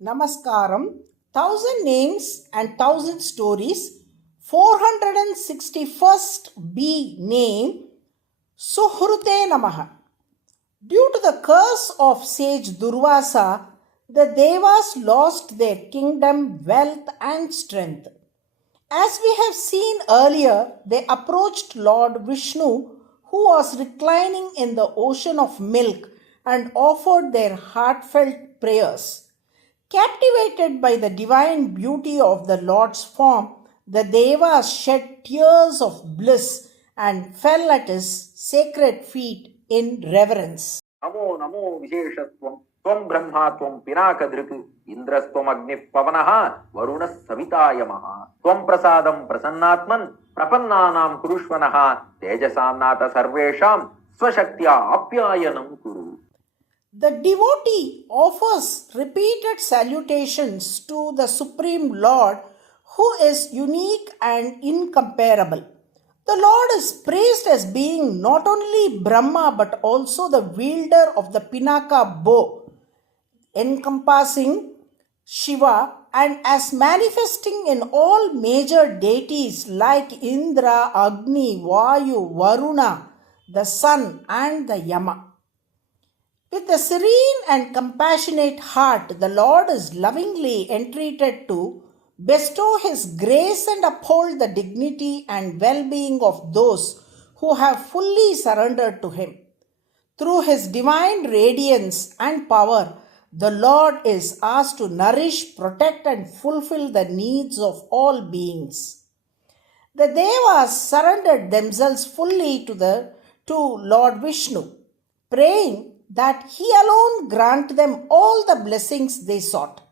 Namaskaram, Thousand Names and Thousand Stories, 461st B name, SUHRUTHE Namaha. Due to the curse of sage Durvasa, the Devas lost their kingdom, wealth and strength. As we have seen earlier, they approached Lord Vishnu, who was reclining in the ocean of milk, and offered their heartfelt prayers. Captivated by the divine beauty of the Lord's form, the Devas shed tears of bliss and fell at his sacred feet in reverence. Namo Namo विशेषत्वं त्वं ब्रह्मा त्वं पिनाकदृक् इन्द्रस्त्वम् अग्निः पवनः वरुणः सविता यमः त्वं प्रसादं प्रसन्नात्मन् प्रपन्नानां कुरुष्वनः तेजसां नाथ सर्वेषां स्वशक्त्या आप्यायनं कुरु. The devotee offers repeated salutations to the Supreme Lord, who is unique and incomparable. The Lord is praised as being not only Brahma but also the wielder of the Pinaka bow, encompassing Shiva, and as manifesting in all major deities like Indra, Agni, Vayu, Varuna, the sun, and the Yama. With a serene and compassionate heart, the Lord is lovingly entreated to bestow His grace and uphold the dignity and well-being of those who have fully surrendered to Him. Through His divine radiance and power, the Lord is asked to nourish, protect and fulfill the needs of all beings. The Devas surrendered themselves fully to Lord Vishnu, praying that He alone grant them all the blessings they sought.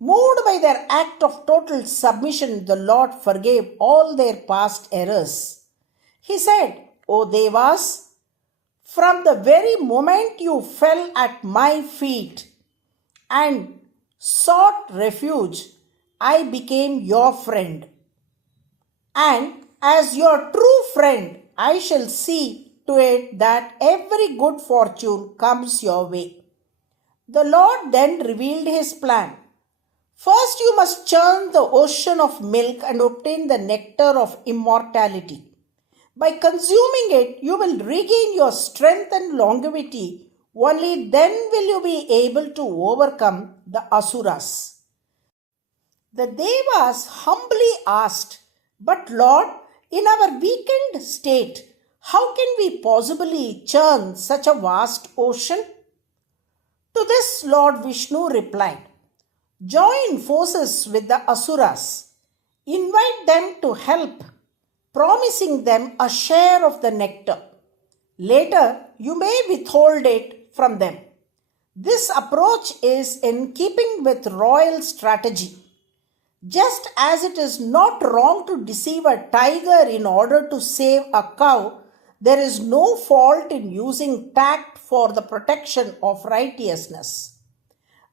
Moved by their act of total submission, the Lord forgave all their past errors. He said, O Devas, from the very moment you fell at my feet and sought refuge, I became your friend. And as your true friend, I shall see to it that every good fortune comes your way. The Lord then revealed His plan. First, you must churn the ocean of milk and obtain the nectar of immortality. By consuming it, you will regain your strength and longevity. Only then will you be able to overcome the Asuras. The Devas humbly asked, But Lord, in our weakened state, how can we possibly churn such a vast ocean? To this, Lord Vishnu replied, Join forces with the Asuras. Invite them to help, promising them a share of the nectar. Later, you may withhold it from them. This approach is in keeping with royal strategy. Just as it is not wrong to deceive a tiger in order to save a cow, there is no fault in using tact for the protection of righteousness.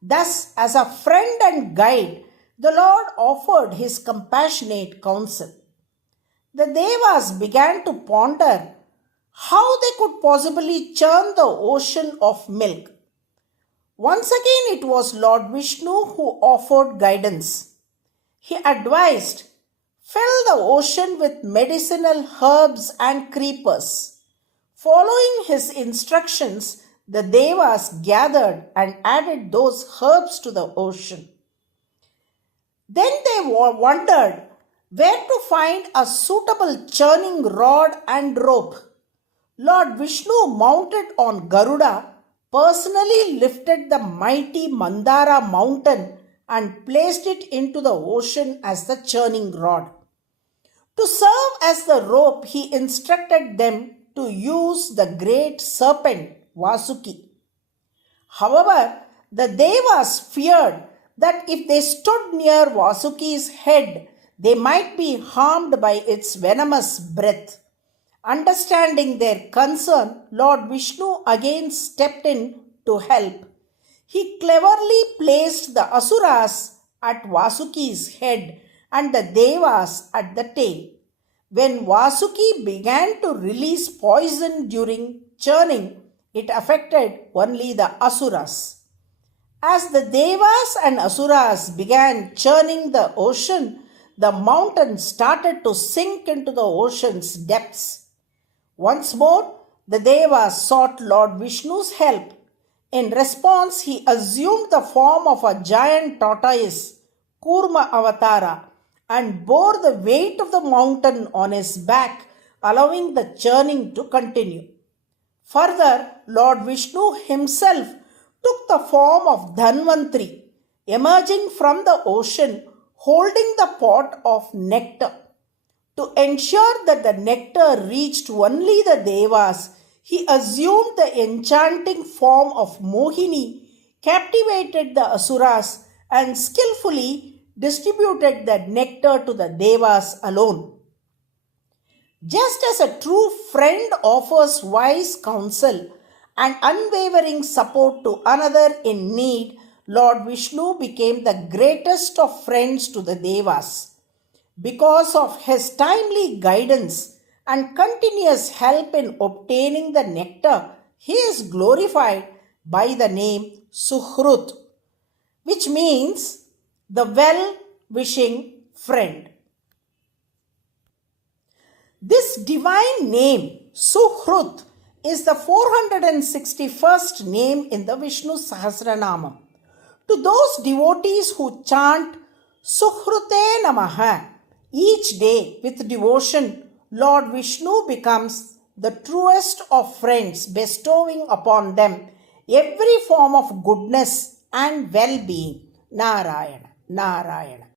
Thus, as a friend and guide, the Lord offered His compassionate counsel. The Devas began to ponder how they could possibly churn the ocean of milk. Once again, it was Lord Vishnu who offered guidance. He advised, Fill the ocean with medicinal herbs and creepers. Following his instructions, the Devas gathered and added those herbs to the ocean. Then they wondered where to find a suitable churning rod and rope. Lord Vishnu, mounted on Garuda, personally lifted the mighty Mandara mountain and placed it into the ocean as the churning rod. To serve as the rope, he instructed them to use the great serpent Vasuki. However, the Devas feared that if they stood near Vasuki's head, they might be harmed by its venomous breath. Understanding their concern, Lord Vishnu again stepped in to help. He cleverly placed the Asuras at Vasuki's head and the Devas at the tail. When Vasuki began to release poison during churning, it affected only the Asuras. As the Devas and Asuras began churning the ocean, the mountain started to sink into the ocean's depths. Once more, the Devas sought Lord Vishnu's help. In response, he assumed the form of a giant tortoise, Kurma Avatara, and bore the weight of the mountain on his back, allowing the churning to continue. Further, Lord Vishnu himself took the form of Dhanvantri, emerging from the ocean holding the pot of nectar. To ensure that the nectar reached only the Devas, he assumed the enchanting form of Mohini, captivated the Asuras, and skillfully distributed the nectar to the Devas alone. Just as a true friend offers wise counsel and unwavering support to another in need, Lord Vishnu became the greatest of friends to the Devas. Because of his timely guidance and continuous help in obtaining the nectar, he is glorified by the name SUHRUTHE, which means the well-wishing friend. This divine name, SUHRUTHE, is the 461st name in the Vishnu Sahasranamam. To those devotees who chant SUHRUTHE MAMAH each day with devotion, Lord Vishnu becomes the truest of friends, bestowing upon them every form of goodness and well-being. Narayana, Narayana.